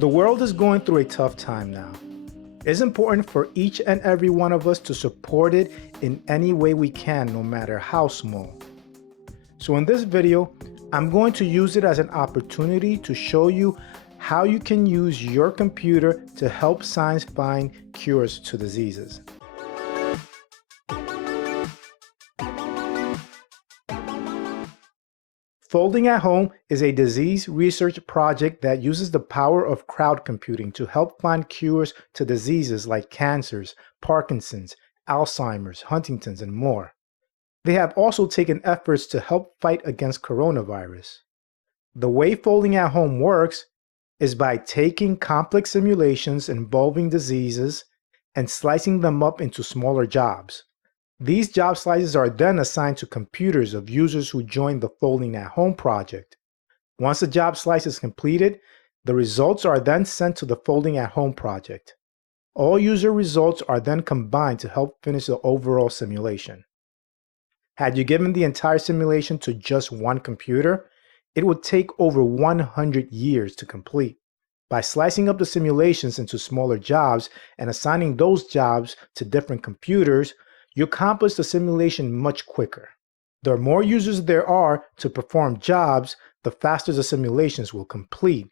The world is going through a tough time now. It's important for each and every one of us to support it in any way we can, no matter how small. So in this video, I'm going to use it as an opportunity to show you how you can use your computer to help science find cures to diseases. Folding at Home is a disease research project that uses the power of crowd computing to help find cures to diseases like cancers, Parkinson's, Alzheimer's, Huntington's, and more. They have also taken efforts to help fight against coronavirus. The way Folding at Home works is by taking complex simulations involving diseases and slicing them up into smaller jobs. These job slices are then assigned to computers of users who join the Folding at Home project. Once the job slice is completed, the results are then sent to the Folding at Home project. All user results are then combined to help finish the overall simulation. Had you given the entire simulation to just one computer, it would take over 100 years to complete. By slicing up the simulations into smaller jobs and assigning those jobs to different computers, you accomplish the simulation much quicker. The more users there are to perform jobs, the faster the simulations will complete.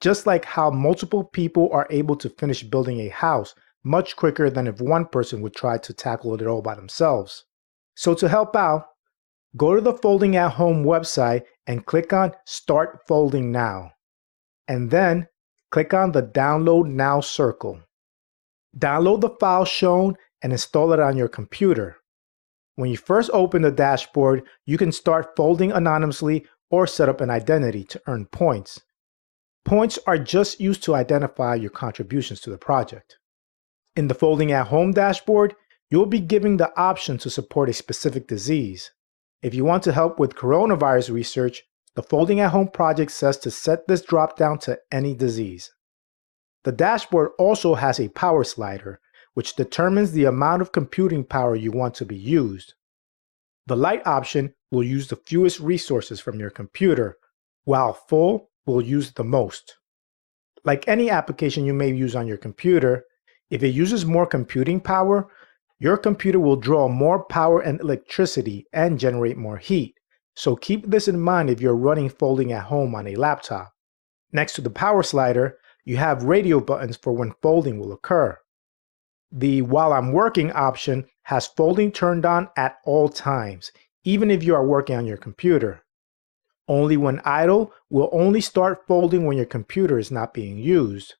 Just like how multiple people are able to finish building a house much quicker than if one person would try to tackle it all by themselves. So to help out, go to the Folding at Home website and click on Start Folding Now. And then click on the Download Now circle. Download the file shown and install it on your computer. When you first open the dashboard, you can start folding anonymously or set up an identity to earn points. Points are just used to identify your contributions to the project. In the Folding at Home dashboard, you'll be given the option to support a specific disease. If you want to help with coronavirus research, the Folding at Home project says to set this drop-down to any disease. The dashboard also has a power slider, which determines the amount of computing power you want to be used. The light option will use the fewest resources from your computer, while full will use the most. Like any application you may use on your computer, if it uses more computing power, your computer will draw more power and electricity and generate more heat. So keep this in mind if you're running Folding at Home on a laptop. Next to the power slider, you have radio buttons for when folding will occur. The While I'm Working option has folding turned on at all times, even if you are working on your computer. Only when idle will only start folding when your computer is not being used.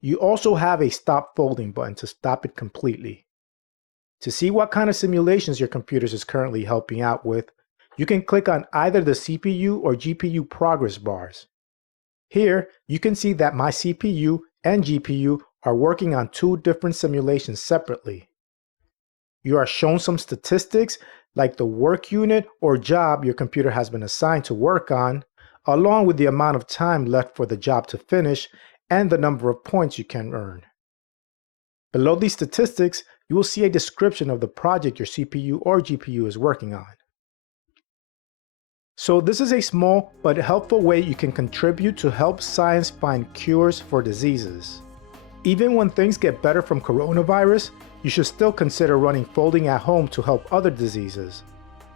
You also have a Stop Folding button to stop it completely. To see what kind of simulations your computer is currently helping out with, you can click on either the CPU or GPU progress bars. Here, you can see that my CPU and GPU are working on two different simulations separately. You are shown some statistics like the work unit or job your computer has been assigned to work on, along with the amount of time left for the job to finish and the number of points you can earn. Below these statistics, you will see a description of the project your CPU or GPU is working on. So this is a small but helpful way you can contribute to help science find cures for diseases. Even when things get better from coronavirus, you should still consider running Folding at Home to help other diseases.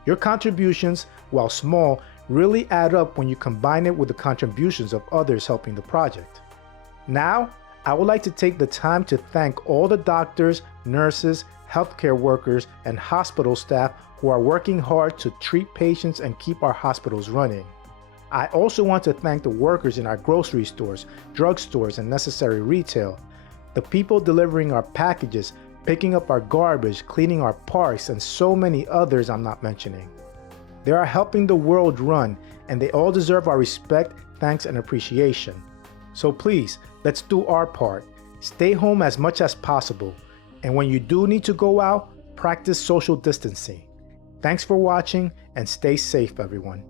Your contributions, while small, really add up when you combine it with the contributions of others helping the project. Now, I would like to take the time to thank all the doctors, nurses, healthcare workers, and hospital staff who are working hard to treat patients and keep our hospitals running. I also want to thank the workers in our grocery stores, drugstores, and necessary retail, the people delivering our packages, picking up our garbage, cleaning our parks, and so many others I'm not mentioning. They are helping the world run, and they all deserve our respect, thanks, and appreciation. So please, let's do our part. Stay home as much as possible, and when you do need to go out, practice social distancing. Thanks for watching, and stay safe, everyone.